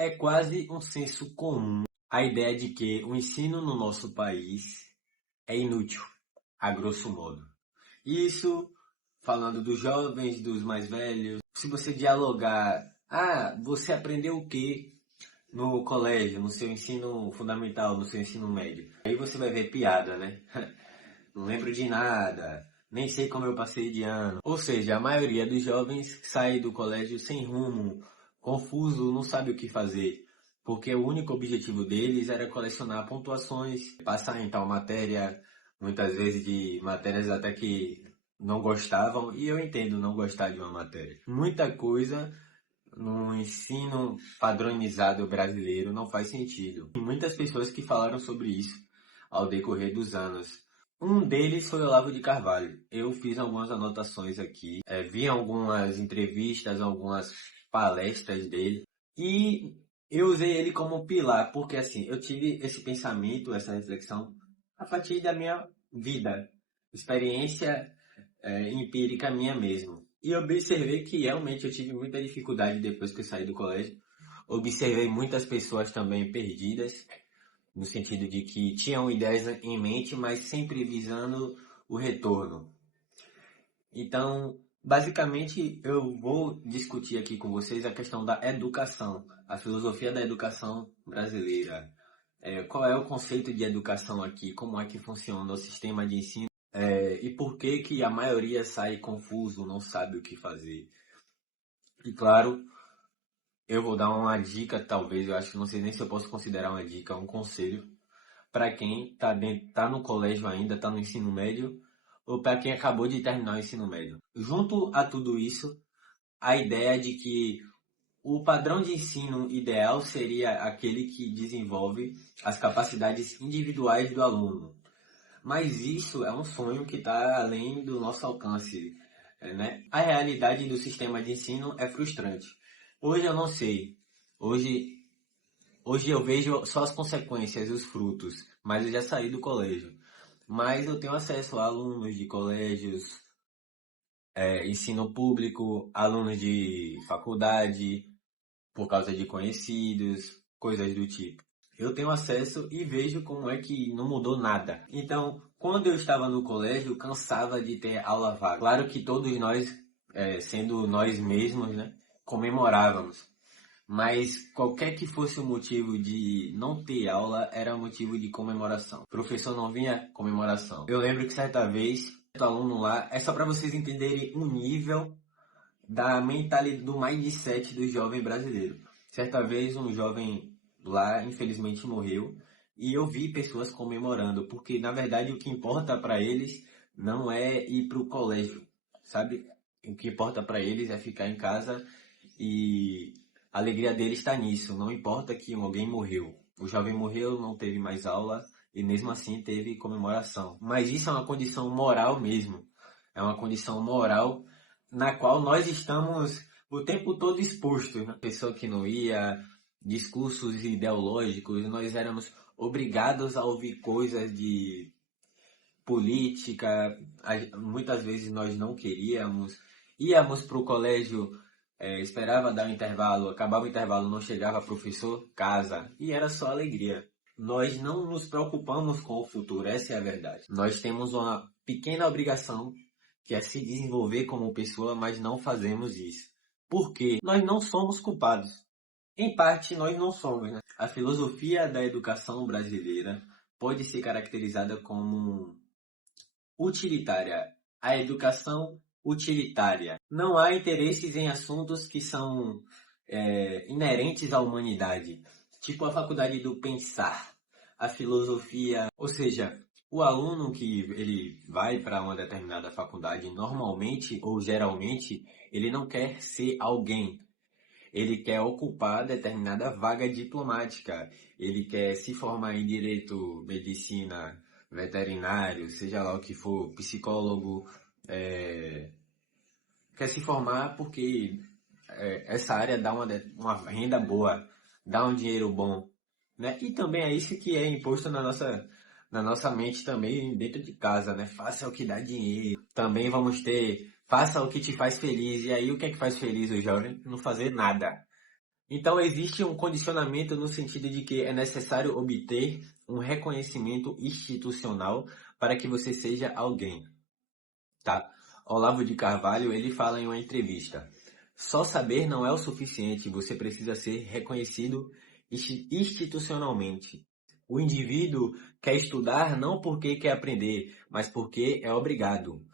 É quase um senso comum a ideia de que o ensino no nosso país é inútil, a grosso modo. Isso falando dos jovens, dos mais velhos. Se você dialogar, você aprendeu o quê no colégio, no seu ensino fundamental, no seu ensino médio? Aí você vai ver piada, né? Não lembro de nada, nem sei como eu passei de ano. Ou seja, a maioria dos jovens sai do colégio sem rumo, confuso, não sabe o que fazer. Porque o único objetivo deles era colecionar pontuações, passar em tal matéria, muitas vezes de matérias até que não gostavam, e eu entendo não gostar de uma matéria. Muita coisa no ensino padronizado brasileiro não faz sentido. E muitas pessoas que falaram sobre isso ao decorrer dos anos. Um deles foi Olavo de Carvalho. Eu fiz algumas anotações aqui, vi algumas entrevistas, algumas palestras dele e eu usei ele como pilar, porque assim, eu tive esse pensamento, essa reflexão a partir da minha vida, experiência empírica minha mesmo. E observei que realmente eu tive muita dificuldade depois que eu saí do colégio. Observei muitas pessoas também perdidas, no sentido de que tinham ideias em mente, mas sempre visando o retorno. Então, basicamente, eu vou discutir aqui com vocês a questão da educação, a filosofia da educação brasileira. Qual é o conceito de educação aqui, como é que funciona o sistema de ensino, e por que que a maioria sai confuso, não sabe o que fazer. E claro, eu vou dar uma dica, talvez, eu acho que não sei nem se eu posso considerar uma dica, um conselho, para quem tá no colégio ainda, está no ensino médio, ou para quem acabou de terminar o ensino médio. Junto a tudo isso, a ideia de que o padrão de ensino ideal seria aquele que desenvolve as capacidades individuais do aluno. Mas isso é um sonho que está além do nosso alcance, né? A realidade do sistema de ensino é frustrante. Hoje eu não sei. Hoje Hoje eu vejo só as consequências e os frutos, mas eu já saí do colégio. Mas eu tenho acesso a alunos de colégios, ensino público, alunos de faculdade, por causa de conhecidos, coisas do tipo. Eu tenho acesso e vejo como é que não mudou nada. Então, quando eu estava no colégio, cansava de ter aula vaga. Claro que todos nós, sendo nós mesmos, né, comemorávamos. Mas qualquer que fosse o motivo de não ter aula, era motivo de comemoração. O professor não vinha, comemoração. Eu lembro que certa vez, o aluno lá, é só para vocês entenderem o nível da mentalidade, do mindset do jovem brasileiro. Certa vez um jovem lá, infelizmente, morreu, e eu vi pessoas comemorando, porque na verdade o que importa para eles não é ir para o colégio, sabe? O que importa para eles é ficar em casa e a alegria dele está nisso. Não importa que alguém morreu. O jovem morreu, não teve mais aula e mesmo assim teve comemoração. Mas isso é uma condição moral mesmo. É uma condição moral na qual nós estamos o tempo todo expostos. Né? Pessoa que não ia, discursos ideológicos, nós éramos obrigados a ouvir coisas de política, muitas vezes nós não queríamos. Íamos para o colégio, esperava dar um intervalo, acabava o intervalo, não chegava professor, casa, e era só alegria. Nós não nos preocupamos com o futuro, essa é a verdade. Nós temos uma pequena obrigação, que é se desenvolver como pessoa, mas não fazemos isso. Por quê? Nós não somos culpados. Em parte, nós não somos. Né? A filosofia da educação brasileira pode ser caracterizada como utilitária. A educação utilitária. Não há interesses em assuntos que são inerentes à humanidade, tipo a faculdade do pensar, a filosofia, ou seja, o aluno que ele vai para uma determinada faculdade, normalmente ou geralmente, ele não quer ser alguém. Ele quer ocupar determinada vaga diplomática. Ele quer se formar em direito, medicina, veterinário, seja lá o que for, psicólogo. Quer se formar porque essa área dá uma renda boa, dá um dinheiro bom. Né? E também é isso que é imposto na nossa mente também dentro de casa, né? Faça o que dá dinheiro. Também vamos ter, faça o que te faz feliz. E aí o que é que faz feliz o jovem? Não fazer nada. Então existe um condicionamento no sentido de que é necessário obter um reconhecimento institucional para que você seja alguém, tá? Olavo de Carvalho, ele fala em uma entrevista: só saber não é o suficiente, você precisa ser reconhecido institucionalmente. O indivíduo quer estudar não porque quer aprender, mas porque é obrigado.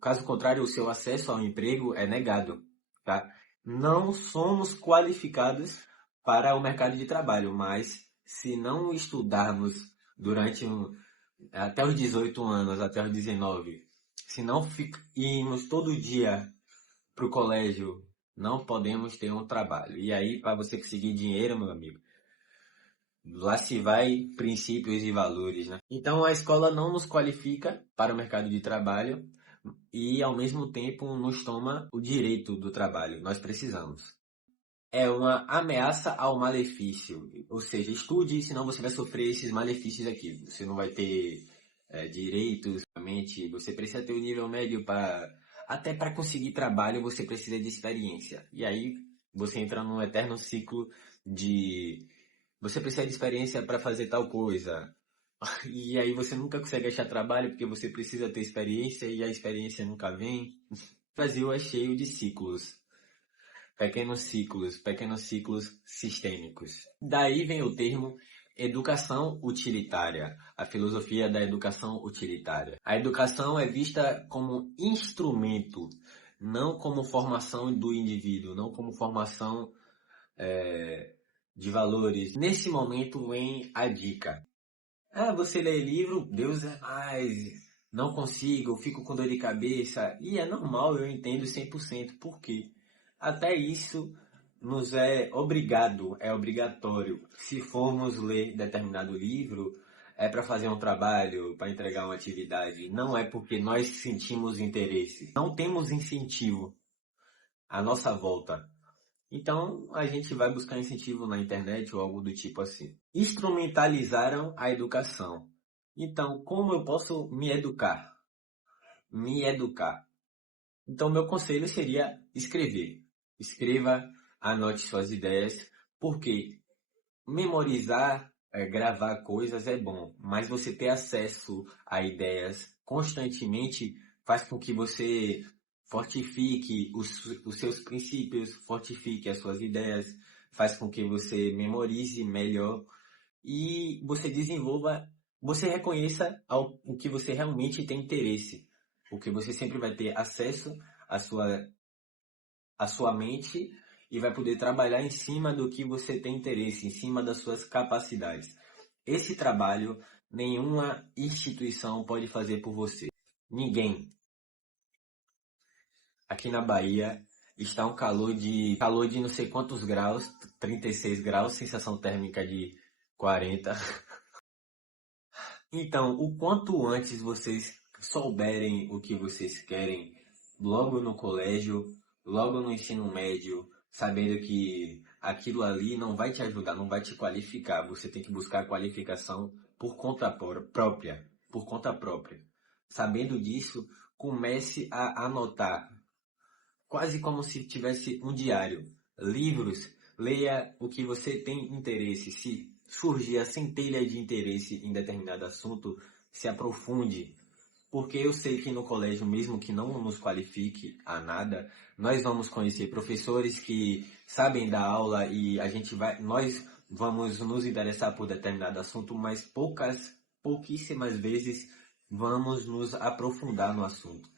Caso contrário, o seu acesso ao emprego é negado, tá? Não somos qualificados para o mercado de trabalho, mas se não estudarmos durante até os 18 anos, até os 19, se não irmos todo dia para o colégio, não podemos ter um trabalho. E aí, para você conseguir dinheiro, meu amigo, lá se vai princípios e valores, né? Então, a escola não nos qualifica para o mercado de trabalho e, ao mesmo tempo, nos toma o direito do trabalho. Nós precisamos. É uma ameaça ao malefício. Ou seja, estude, senão você vai sofrer esses malefícios aqui. Você não vai ter direitos, realmente. Você precisa ter o nível médio para... Até para conseguir trabalho, você precisa de experiência. E aí, você entra num eterno ciclo de... Você precisa de experiência para fazer tal coisa. E aí você nunca consegue achar trabalho porque você precisa ter experiência e a experiência nunca vem. O Brasil é cheio de ciclos. Pequenos ciclos sistêmicos. Daí vem o termo educação utilitária, a filosofia da educação utilitária. A educação é vista como instrumento, não como formação do indivíduo, não como formação de valores. Nesse momento vem a dica. Você lê livro, Deus é mais, não consigo, fico com dor de cabeça. E é normal, eu entendo 100%. Por quê? Até isso nos é obrigado, é obrigatório. Se formos ler determinado livro, é para fazer um trabalho, para entregar uma atividade. Não é porque nós sentimos interesse. Não temos incentivo à nossa volta. Então, a gente vai buscar incentivo na internet ou algo do tipo assim. Instrumentalizaram a educação. Então, como eu posso me educar? Me educar. Então, meu conselho seria escrever. Escreva, anote suas ideias, porque memorizar, gravar coisas é bom, mas você ter acesso a ideias constantemente faz com que você fortifique os seus princípios, fortifique as suas ideias, faz com que você memorize melhor e você desenvolva, você reconheça o que você realmente tem interesse, porque você sempre vai ter acesso à sua mente e vai poder trabalhar em cima do que você tem interesse, em cima das suas capacidades. Esse trabalho nenhuma instituição pode fazer por você. Ninguém. Aqui na Bahia está um calor de não sei quantos graus, 36 graus, sensação térmica de 40. Então, o quanto antes vocês souberem o que vocês querem, logo no colégio, logo no ensino médio, sabendo que aquilo ali não vai te ajudar, não vai te qualificar, você tem que buscar qualificação por conta própria, por conta própria. Sabendo disso, comece a anotar, quase como se tivesse um diário. Livros, leia o que você tem interesse. Se surgir a centelha de interesse em determinado assunto, se aprofunde. Porque eu sei que no colégio, mesmo que não nos qualifique a nada, nós vamos conhecer professores que sabem dar aula e nós vamos nos interessar por determinado assunto, mas pouquíssimas vezes vamos nos aprofundar no assunto.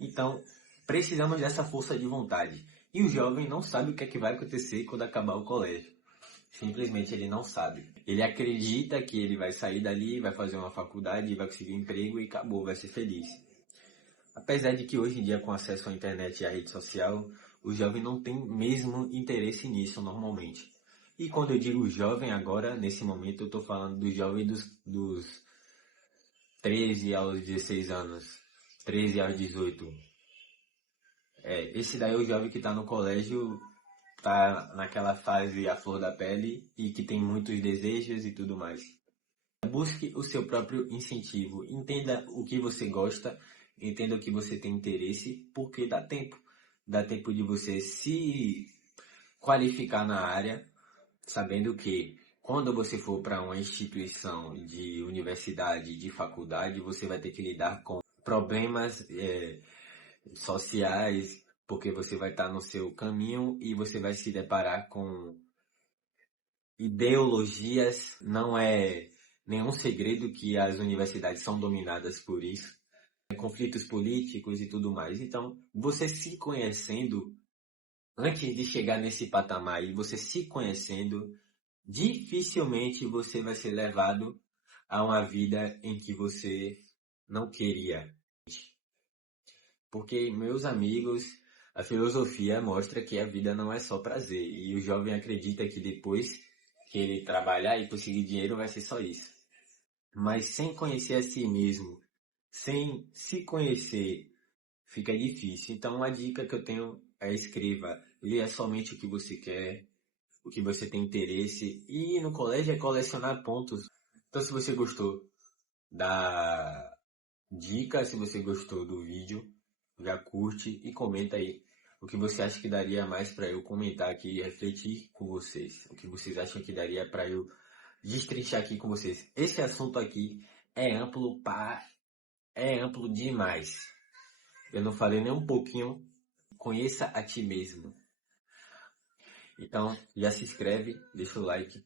Então, precisamos dessa força de vontade. E o jovem não sabe o que é que vai acontecer quando acabar o colégio. Simplesmente ele não sabe. Ele acredita que ele vai sair dali, vai fazer uma faculdade, vai conseguir um emprego e acabou, vai ser feliz. Apesar de que hoje em dia, com acesso à internet e à rede social, o jovem não tem mesmo interesse nisso normalmente. E quando eu digo jovem agora, nesse momento, eu estou falando do jovem dos 13 aos 16 anos, 13 aos 18. Esse daí é o jovem que está no colégio, tá naquela fase à flor da pele e que tem muitos desejos e tudo mais. Busque o seu próprio incentivo, entenda o que você gosta, entenda o que você tem interesse, porque dá tempo. Dá tempo de você se qualificar na área, sabendo que quando você for para uma instituição de universidade, de faculdade, você vai ter que lidar com problemas sociais, porque você vai estar no seu caminho e você vai se deparar com ideologias. Não é nenhum segredo que as universidades são dominadas por isso, conflitos políticos e tudo mais. Então, você se conhecendo, antes de chegar nesse patamar e você se conhecendo, dificilmente você vai ser levado a uma vida em que você não queria. Porque, meus amigos, a filosofia mostra que a vida não é só prazer. E o jovem acredita que depois que ele trabalhar e conseguir dinheiro vai ser só isso. Mas sem conhecer a si mesmo, sem se conhecer, fica difícil. Então a dica que eu tenho é escreva. Leia somente o que você quer, o que você tem interesse. E no colégio é colecionar pontos. Então se você gostou da dica, se você gostou do vídeo, já curte e comenta aí o que você acha que daria mais para eu comentar aqui e refletir com vocês. O que vocês acham que daria para eu destrinchar aqui com vocês. Esse assunto aqui é amplo é amplo demais. Eu não falei nem um pouquinho. Conheça a ti mesmo. Então, já se inscreve, deixa o like